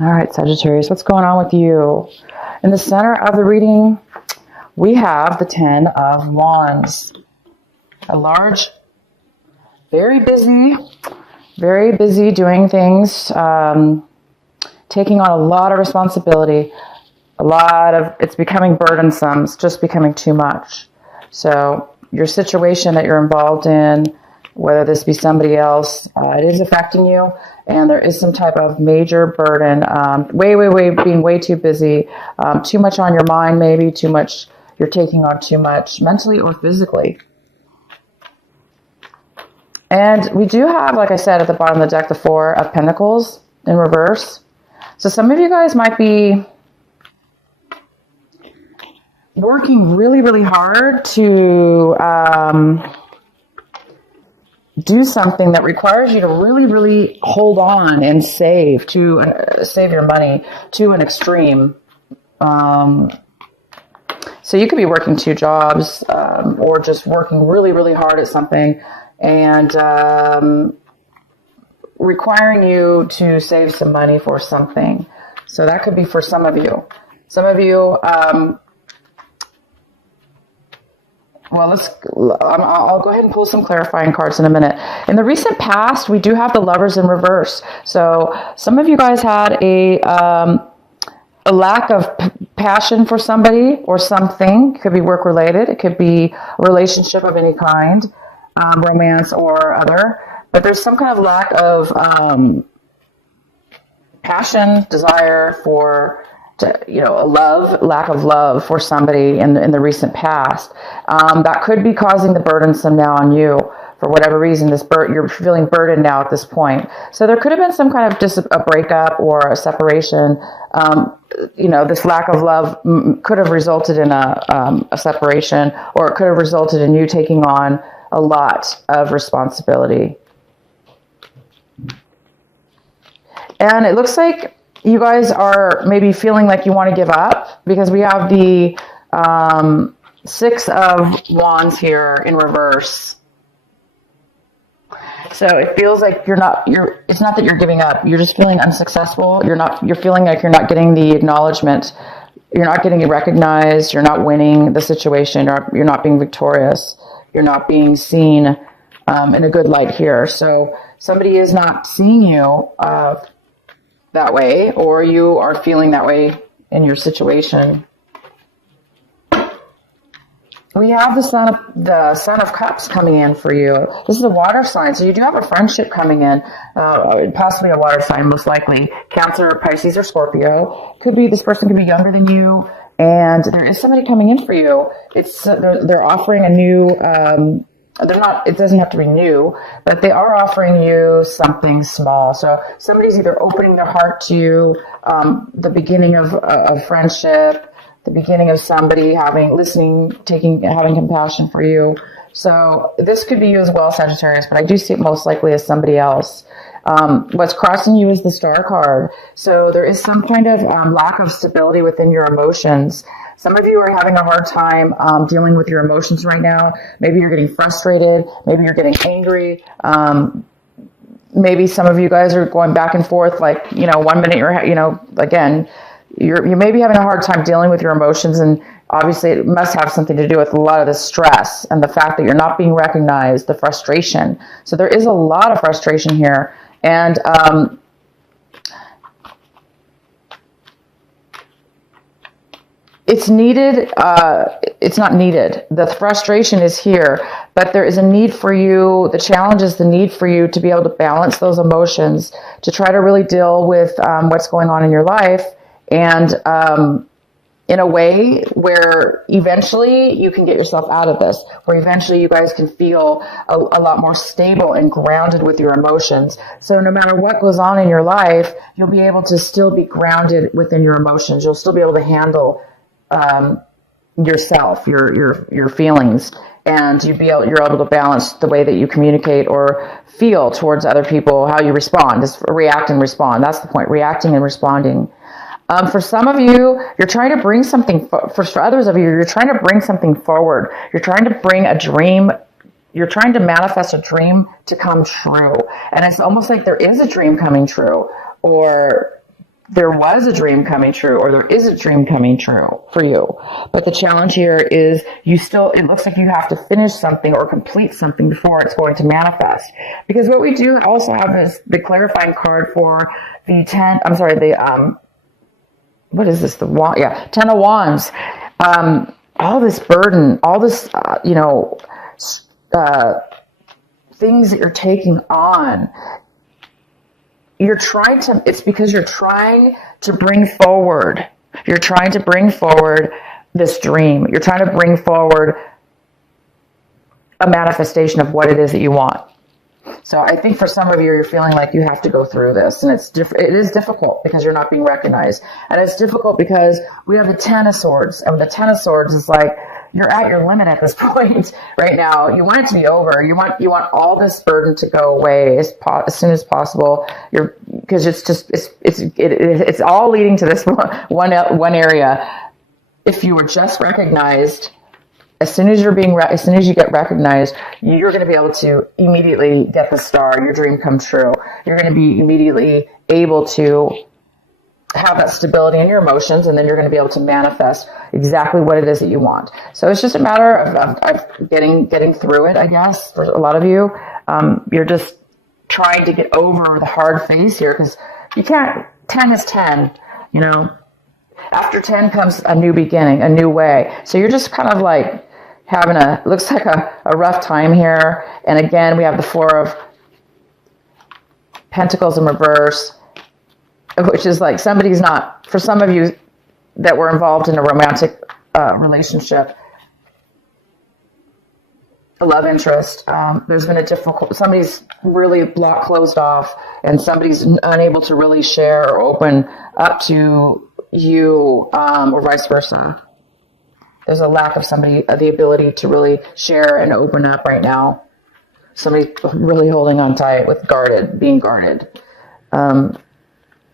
All right, Sagittarius, what's going on with you? In the center of the reading, we have the Ten of Wands. A large, very busy doing things, taking on a lot of responsibility. It's becoming burdensome. It's just becoming too much. So your situation that you're involved in, whether this be somebody else, it is affecting you. And there is some type of major burden, being way too busy, too much on your mind, maybe too much, you're taking on too much mentally or physically. And we do have, like I said, at the bottom of the deck, the Four of Pentacles in reverse. So some of you guys might be working really, really hard to do something that requires you to really, really hold on and save your money to an extreme. So you could be working 2 jobs or just working really, really hard at something and requiring you to save some money for something. So that could be for some of you. Some of you, I'll go ahead and pull some clarifying cards in a minute. In the recent past, we do have the Lovers in reverse. So some of you guys had a lack of passion for somebody or something. It could be work related. It could be a relationship of any kind, romance or other. But there's some kind of lack of passion, desire for lack of love for somebody in the recent past. That could be causing the burdensome now on you. For whatever reason, you're feeling burdened now at this point. So there could have been some kind of a breakup or a separation. This lack of love could have resulted in a separation, or it could have resulted in you taking on a lot of responsibility. And it looks like you guys are maybe feeling like you want to give up, because we have the Six of Wands here in reverse. So it feels like it's not that you're giving up. You're just feeling unsuccessful. You're feeling like you're not getting the acknowledgement. You're not getting recognized. You're not winning the situation. You're not being victorious. You're not being seen in a good light here. So somebody is not seeing you that way, or you are feeling that way in your situation. We have the Son of Cups coming in for you. This is a water sign, so you do have a friendship coming in, possibly a water sign, most likely Cancer, Pisces, or Scorpio. This person could be younger than you, and there is somebody coming in for you. They're offering a new. It doesn't have to be new, but they are offering you something small. So somebody's either opening their heart to you, the beginning of a friendship, the beginning of somebody having compassion for you. So this could be you as well, Sagittarius, but I do see it most likely as somebody else. What's crossing you is the Star card. So there is some kind of lack of stability within your emotions. Some of you are having a hard time dealing with your emotions right now. Maybe you're getting frustrated. Maybe you're getting angry. Maybe some of you guys are going back and forth. 1 minute you may be having a hard time dealing with your emotions, and obviously it must have something to do with a lot of the stress and the fact that you're not being recognized, the frustration. So there is a lot of frustration here. And it's needed. It's not needed. The frustration is here, but there is a need for you. The challenge is the need for you to be able to balance those emotions, to try to really deal with what's going on in your life, and in a way where eventually you can get yourself out of this, where eventually you guys can feel a lot more stable and grounded with your emotions. So no matter what goes on in your life, you'll be able to still be grounded within your emotions. You'll still be able to handle yourself, your feelings, and you're able to balance the way that you communicate or feel towards other people, how you respond. Just react and respond. That's the point, reacting and responding. For some of you, you're trying to bring something, for others of you, you're trying to bring something forward. You're trying to bring a dream. You're trying to manifest a dream to come true. And it's almost like there is a dream coming true, or there was a dream coming true, or there is a dream coming true for you. But the challenge here is it looks like you have to finish something or complete something before it's going to manifest. Because what we do also have is the clarifying card for the 10, I'm sorry, what is this? The wand, 10 of Wands. All this burden, all this, things that you're taking on. It's because you're trying to bring forward. You're trying to bring forward this dream. You're trying to bring forward a manifestation of what it is that you want. So I think for some of you, you're feeling like you have to go through this, and it is difficult because you're not being recognized, and it's difficult because we have the 10 of Swords, and the 10 of Swords is like you're at your limit at this point right now. You want it to be over. You want all this burden to go away as soon as possible. Because it's all leading to this one area. If you were just recognized. As soon as you get recognized, you're going to be able to immediately get the star, your dream come true. You're going to be immediately able to have that stability in your emotions, and then you're going to be able to manifest exactly what it is that you want. So it's just a matter of getting through it, I guess, for a lot of you. You're just trying to get over the hard phase here, because you can't, 10 is 10, After 10 comes a new beginning, a new way. So you're just kind of like having looks like a rough time here. And again, we have the 4 of Pentacles in reverse, which is like for some of you that were involved in a romantic relationship, a love interest, there's been somebody's really closed off, and somebody's unable to really share or open up to you, or vice versa. There's a lack of the ability to really share and open up right now. Somebody really holding on tight being guarded. And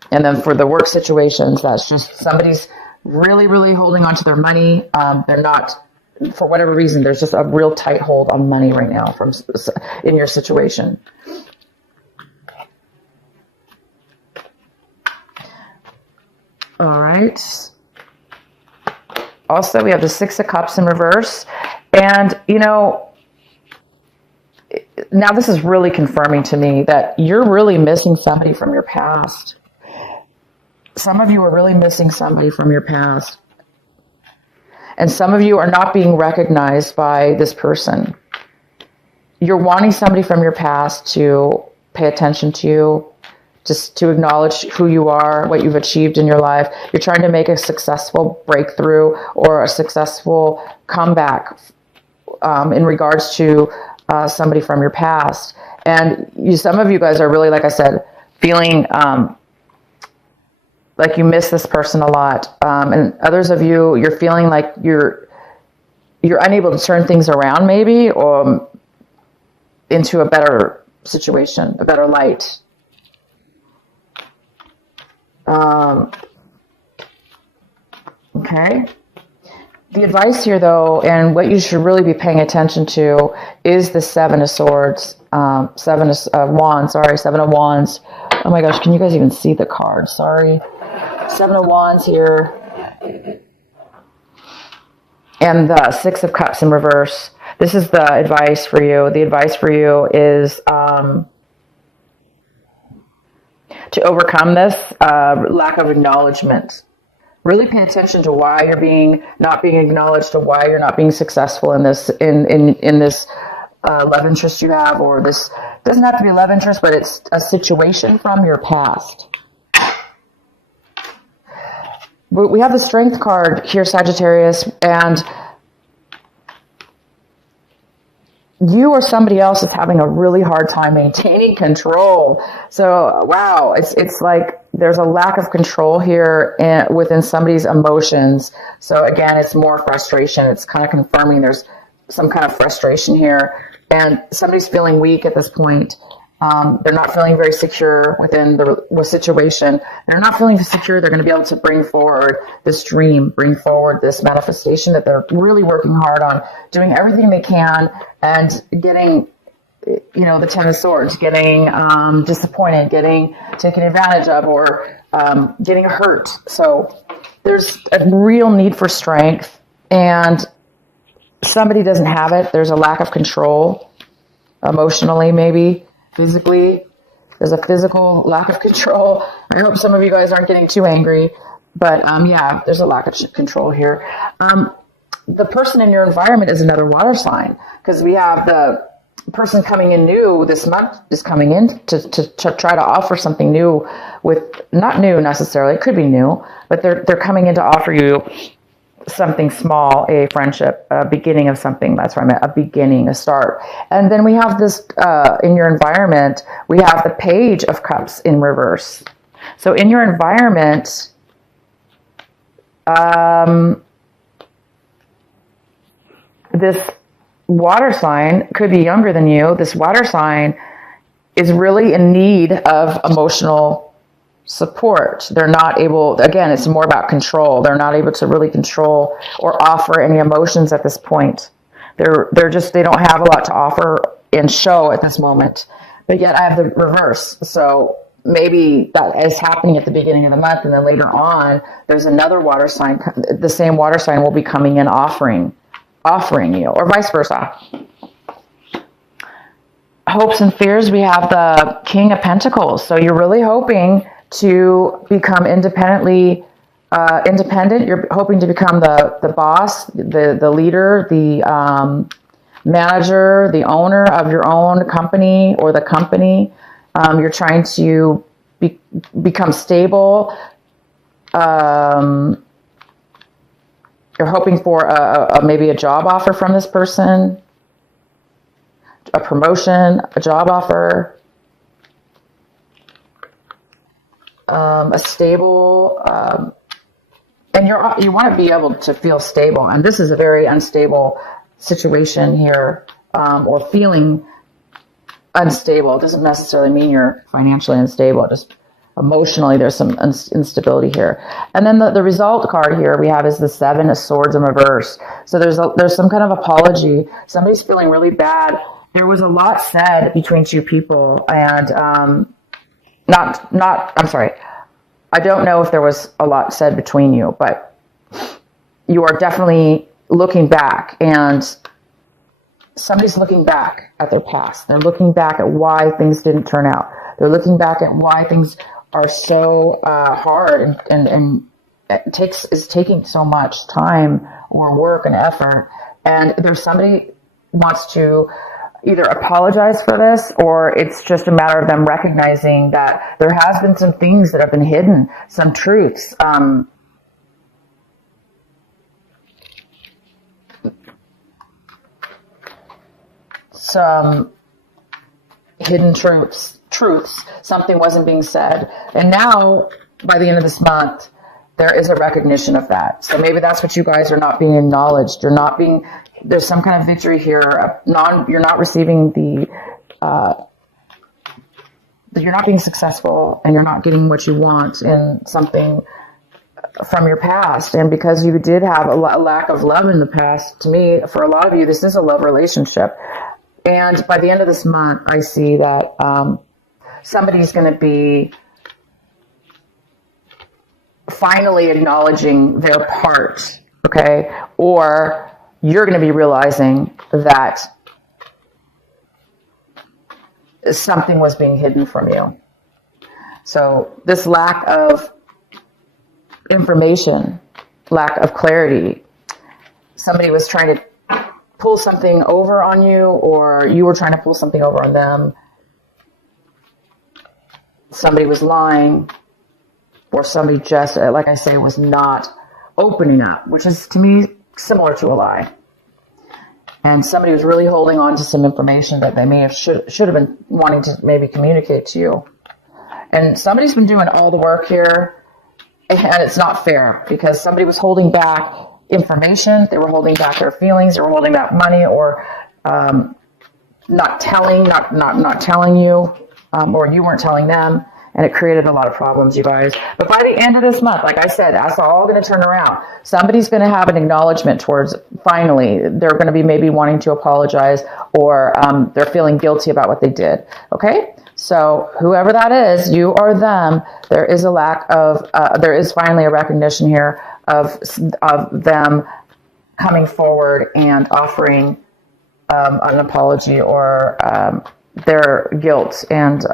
then for the work situations, that's just somebody's really, really holding on to their money. They're not, for whatever reason, there's just a real tight hold on money right now in your situation. All right. Also, we have the 6 of Cups in reverse. And, now this is really confirming to me that you're really missing somebody from your past. Some of you are really missing somebody from your past. And some of you are not being recognized by this person. You're wanting somebody from your past to pay attention to you, just to acknowledge who you are, what you've achieved in your life. You're trying to make a successful breakthrough or a successful comeback in regards to somebody from your past. And some of you guys are really, like I said, feeling like you miss this person a lot. And others of you, you're feeling like you're unable to turn things around maybe, or into a better situation, a better light. Okay. The advice here, though, and what you should really be paying attention to is the 7 of Swords, 7 of Wands. Oh my gosh, can you guys even see the card? Sorry. 7 of Wands here. And the 6 of Cups in reverse. This is the advice for you. The advice for you is to overcome this lack of acknowledgement. Really pay attention to why you're not being acknowledged, or why you're not being successful in this in this love interest you have, or this doesn't have to be a love interest, but it's a situation from your past. We have the Strength card here, Sagittarius, and you or somebody else is having a really hard time maintaining control. So, wow, it's like there's a lack of control here within somebody's emotions. So again, it's more frustration. It's kind of confirming there's some kind of frustration here, and somebody's feeling weak at this point. They're not feeling very secure within the situation. They're not feeling secure they're going to be able to bring forward this dream, bring forward this manifestation that they're really working hard on, doing everything they can, and getting, the 10 of Swords, getting disappointed, getting taken advantage of, or getting hurt. So there's a real need for strength, and somebody doesn't have it. There's a lack of control, emotionally, maybe physically. There's a physical lack of control. I hope some of you guys aren't getting too angry, but yeah, there's a lack of control here. The person in your environment is another water sign, because we have the person coming in new this month is coming in to try to offer something new, with not new necessarily, it could be new, but they're coming in to offer you something small, a friendship, a beginning of something. That's what I meant, a beginning, a start. And then we have this, in your environment, we have the Page of Cups in reverse. So in your environment, this water sign could be younger than you. This water sign is really in need of emotional support. They're not able, again, it's more about control. They're not able to really control or offer any emotions at this point. They don't have a lot to offer and show at this moment. But yet I have the reverse. So maybe that is happening at the beginning of the month, and then later on, there's another water sign, the same water sign will be coming in offering you, or vice versa. Hopes and fears, we have the King of Pentacles. So you're really hoping to become independent. You're hoping to become the boss, the leader, the manager, the owner of your own company or the company. You're trying to become stable. You're hoping for maybe a job offer from this person, a promotion, a job offer. A stable, and you want to be able to feel stable. And this is a very unstable situation here, or feeling unstable. It doesn't necessarily mean you're financially unstable. Just emotionally, there's some instability here. And then the result card here we have is the Seven of Swords in reverse. So there's some kind of apology. Somebody's feeling really bad. There was a lot said between two people, and I'm sorry. I don't know if there was a lot said between you, but you are definitely looking back, and somebody's looking back at their past. They're looking back at why things didn't turn out. They're looking back at why things are so hard and is taking so much time or work and effort. And there's somebody wants to either apologize for this, or it's just a matter of them recognizing that there has been some things that have been hidden, some truths, some hidden truths, something wasn't being said. And now, by the end of this month, there is a recognition of that. So maybe that's what you guys are not being acknowledged. There's some kind of victory here. You're not receiving you're not being successful, and you're not getting what you want in something from your past. And because you did have a lack of love in the past, to me, for a lot of you, this is a love relationship. And by the end of this month, I see that somebody's going to be finally acknowledging their part, okay? Or you're going to be realizing that something was being hidden from you. So this lack of information, lack of clarity, somebody was trying to pull something over on you, or you were trying to pull something over on them. Somebody was lying, or somebody just, like I say, was not opening up, which is, to me, similar to a lie. And somebody was really holding on to some information that they may have should have been wanting to maybe communicate to you. And somebody's been doing all the work here, and it's not fair, because somebody was holding back information. They were holding back their feelings. They were holding back money, or not telling you, or you weren't telling them. And it created a lot of problems, you guys. But by the end of this month, like I said, that's all going to turn around. Somebody's going to have an acknowledgement towards, finally, they're going to be maybe wanting to apologize, or they're feeling guilty about what they did. Okay? So whoever that is, you or them, there is a lack of, there is finally a recognition here of them coming forward and offering an apology or their guilt. And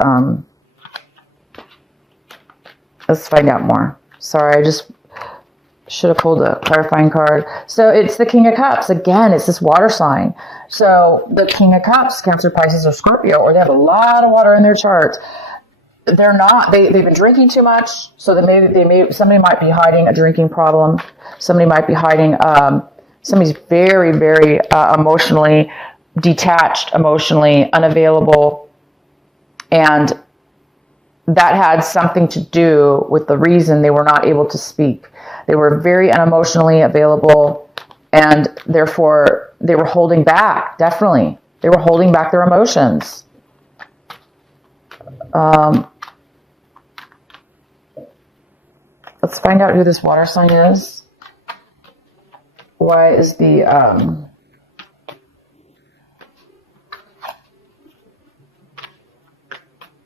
let's find out more. Sorry, I just should have pulled a clarifying card. So it's the King of Cups. Again, it's this water sign. So the King of Cups, Cancer, Pisces, or Scorpio, or they have a lot of water in their chart. They're not, they've been drinking too much. So somebody might be hiding a drinking problem. Somebody might be hiding, somebody's very, very emotionally detached, emotionally unavailable. And that had something to do with the reason they were not able to speak. They were very unemotionally available, and therefore they were holding back, definitely. They were holding back their emotions. Let's find out who this water sign is. Why is the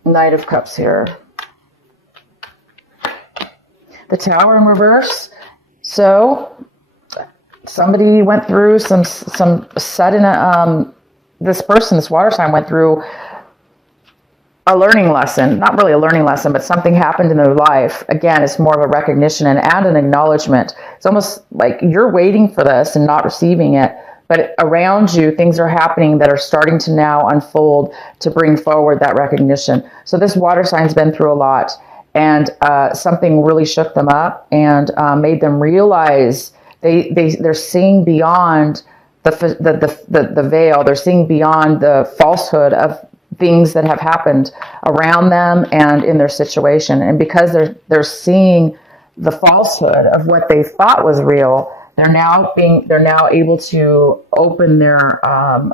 Knight of Cups here? The Tower in reverse. So somebody went through some sudden, this person, this water sign went through a learning lesson. Not really a learning lesson, but something happened in their life. Again, it's more of a recognition and an acknowledgement. It's almost like you're waiting for this and not receiving it. But around you, things are happening that are starting to now unfold to bring forward that recognition. So this water sign's been through a lot, and something really shook them up and made them realize they're seeing beyond the veil. They're seeing beyond the falsehood of things that have happened around them and in their situation. And because they're seeing the falsehood of what they thought was real, they're now able to open their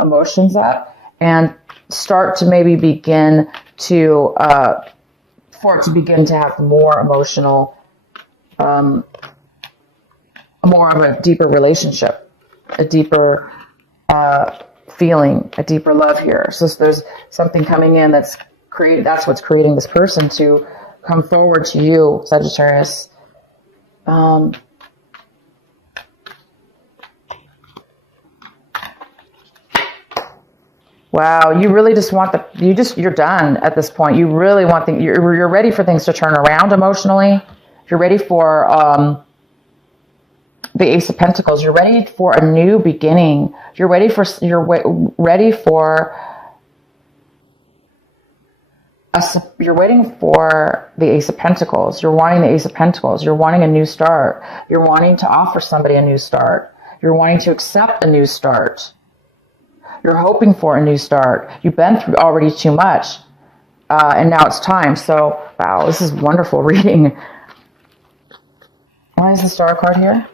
emotions up and start to maybe begin to for it to begin to have more emotional, more of a deeper relationship, a deeper feeling, a deeper love here. So there's something coming in that's what's creating this person to come forward to you, Sagittarius. Wow, you really just want you're done at this point. You really want you're ready for things to turn around emotionally. You're ready for the Ace of Pentacles. You're ready for a new beginning. You're ready for you're waiting for the Ace of Pentacles. You're wanting the Ace of Pentacles. You're wanting a new start. You're wanting to offer somebody a new start. You're wanting to accept a new start. You're hoping for a new start. You've been through already too much, and now it's time. So, wow, this is wonderful reading. Why is the Star card here?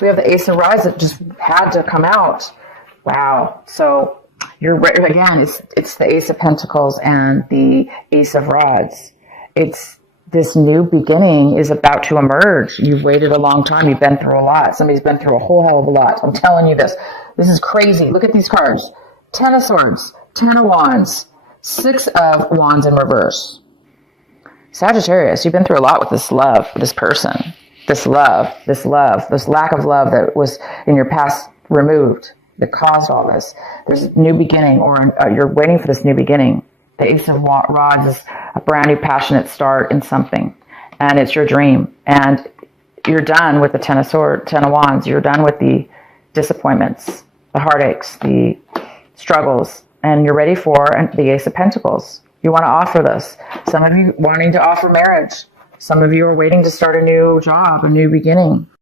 We have the Ace of Rods that just had to come out. Wow. So, again, it's the Ace of Pentacles and the Ace of Rods. It's this new beginning is about to emerge. You've waited a long time. You've been through a lot. Somebody's been through a whole hell of a lot. I'm telling you this. This is crazy. Look at these cards. 10 of Swords, 10 of Wands, 6 of Wands in reverse. Sagittarius, you've been through a lot with this love, this person. This lack of love that was in your past removed, that caused all this. There's a new beginning, or you're waiting for this new beginning. The Ace of Rods is a brand new passionate start in something, and it's your dream. And you're done with the 10 of Wands. You're done with the disappointments, the heartaches, the struggles, and you're ready for the Ace of Pentacles. You want to offer this. Some of you wanting to offer marriage. Some of you are waiting to start a new job, a new beginning.